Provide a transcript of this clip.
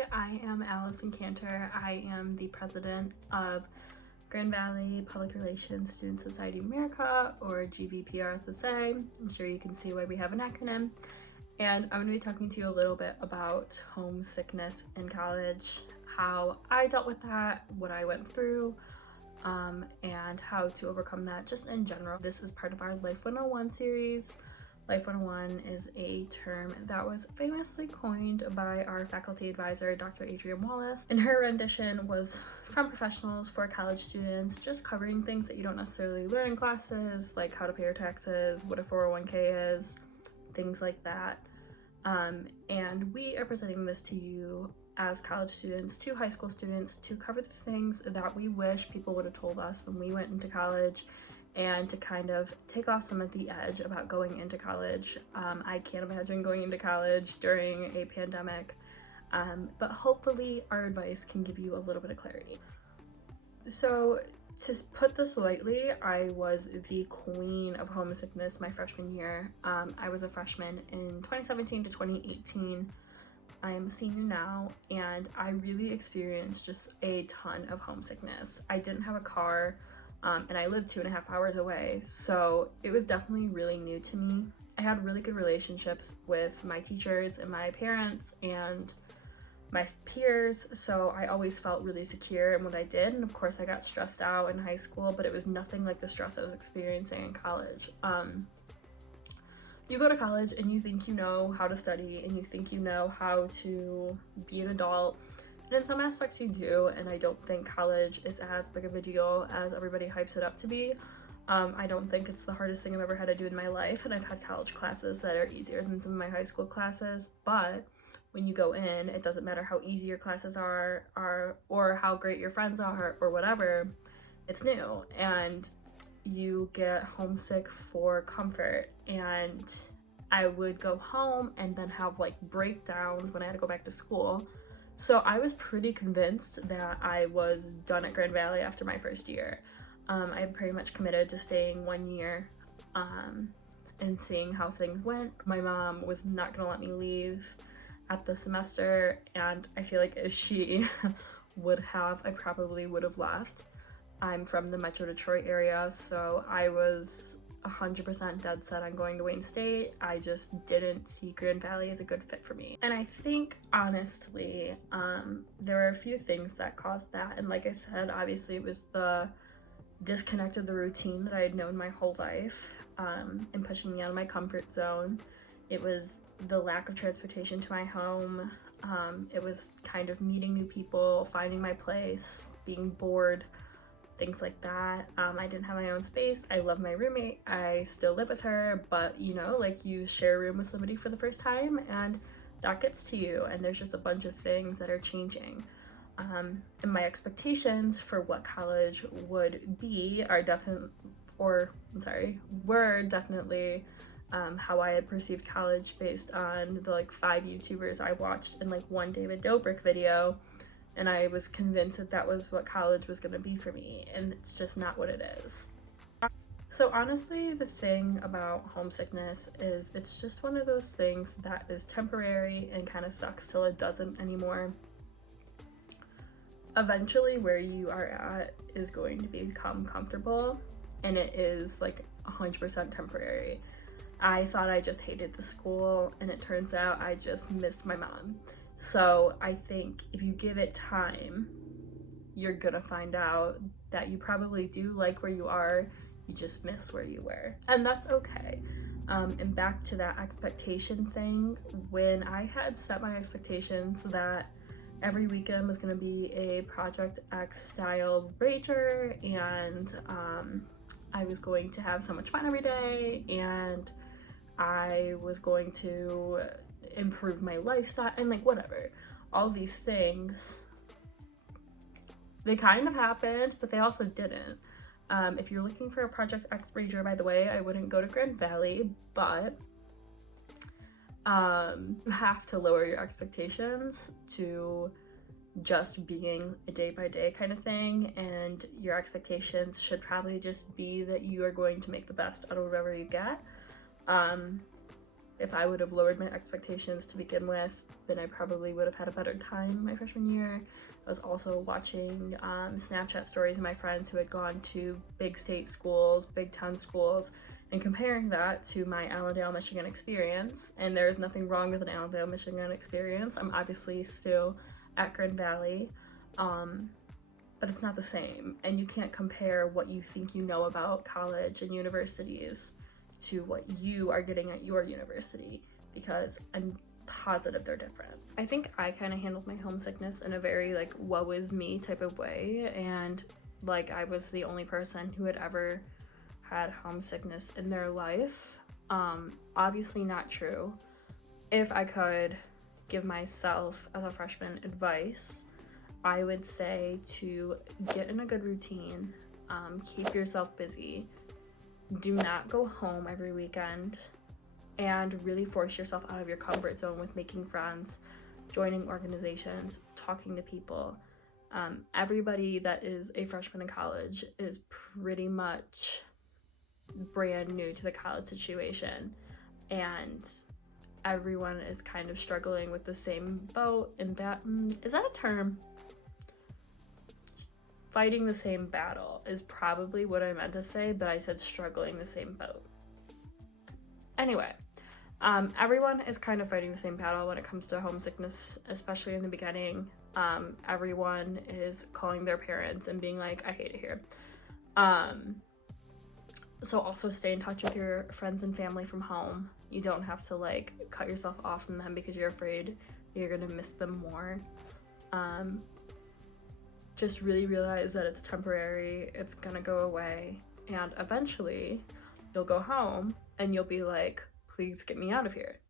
Hi, I am Allison Canter. I am the president of Grand Valley Public Relations Student Society of America, or GVPRSSA. I'm sure you can see why we have an acronym. And I'm going to be talking to you a little bit about homesickness in college, how I dealt with that, what I went through, and how to overcome that just in general. This is part of our Life 101 series. Life 101 is a term that was famously coined by our faculty advisor, Dr. Adrienne Wallace, and her rendition was from professionals for college students, just covering things that you don't necessarily learn in classes, like how to pay your taxes, what a 401k is, things like that. And we are presenting this to you as college students, to high school students, to cover the things that we wish people would have told us when we went into college, and to kind of take off some of the edge about going into college. I can't imagine going into college during a pandemic, but hopefully our advice can give you a little bit of clarity. So to put this lightly, I was the queen of homesickness my freshman year. I was a freshman in 2017 to 2018. I am a senior now, and I really experienced just a ton of homesickness. I didn't have a car, and I lived 2.5 hours away, so it was definitely really new to me. I had really good relationships with my teachers and my parents and my peers, so I always felt really secure in what I did. And of course I got stressed out in high school, but it was nothing like the stress I was experiencing in college. You go to college and you think you know how to study and you think you know how to be an adult, and in some aspects you do, and I don't think college is as big of a deal as everybody hypes it up to be. I don't think it's the hardest thing I've ever had to do in my life, and I've had college classes that are easier than some of my high school classes, but when you go in, it doesn't matter how easy your classes are or how great your friends are or whatever, it's new, and you get homesick for comfort. And I would go home and then have like breakdowns when I had to go back to school. So I was pretty convinced that I was done at Grand Valley after my first year. I had pretty much committed to staying 1 year and seeing how things went. My mom was not gonna let me leave at the semester, and I feel like if she would have, I probably would have left. I'm from the Metro Detroit area, so I was 100% dead set on going to Wayne State. I just didn't see Grand Valley as a good fit for me. And I think, honestly, there were a few things that caused that. And like I said, obviously it was the disconnect of the routine that I had known my whole life, and pushing me out of my comfort zone. It was the lack of transportation to my home. It was kind of meeting new people, finding my place, being bored, things like that. I didn't have my own space. I love my roommate. I still live with her, but you know, like, you share a room with somebody for the first time and that gets to you, and there's just a bunch of things that are changing. And my expectations for what college would be were definitely how I had perceived college based on the like 5 YouTubers I watched and like one David Dobrik video, and I was convinced that that was what college was going to be for me, and it's just not what it is. So honestly, the thing about homesickness is it's just one of those things that is temporary and kind of sucks till it doesn't anymore. Eventually where you are at is going to become comfortable, and it is like 100% temporary. I thought I just hated the school, and it turns out I just missed my mom. So I think if you give it time, you're gonna find out that you probably do like where you are, you just miss where you were, and that's okay. And back to that expectation thing, when I had set my expectations that every weekend was gonna be a Project X style rager, and I was going to have so much fun every day, and I was going to improve my lifestyle, and like whatever, all these things, they kind of happened, but they also didn't. If you're looking for a Project X rager, by the way, I wouldn't go to Grand Valley, but you have to lower your expectations to just being a day-by-day kind of thing, and your expectations should probably just be that you are going to make the best out of whatever you get. if I would have lowered my expectations to begin with, then I probably would have had a better time my freshman year. I was also watching Snapchat stories of my friends who had gone to big state schools, big town schools, and comparing that to my Allendale, Michigan experience. And there is nothing wrong with an Allendale, Michigan experience. I'm obviously still at Grand Valley, but it's not the same. And you can't compare what you think you know about college and universities to what you are getting at your university, because I'm positive they're different. I think I kind of handled my homesickness in a very like woe is me type of way, and like I was the only person who had ever had homesickness in their life. Obviously not true. If I could give myself as a freshman advice, I would say to get in a good routine, keep yourself busy, do not go home every weekend, and really force yourself out of your comfort zone with making friends, joining organizations, talking to people. Everybody that is a freshman in college is pretty much brand new to the college situation, and everyone is kind of struggling with the same boat, and that is that a term? Fighting the same battle is probably what I meant to say, but I said struggling the same boat. Anyway, everyone is kind of fighting the same battle when it comes to homesickness, especially in the beginning. Everyone is calling their parents and being like, I hate it here. So also stay in touch with your friends and family from home. You don't have to like cut yourself off from them because you're afraid you're gonna miss them more. Just really realize that it's temporary, it's gonna go away, and eventually you'll go home and you'll be like, please get me out of here.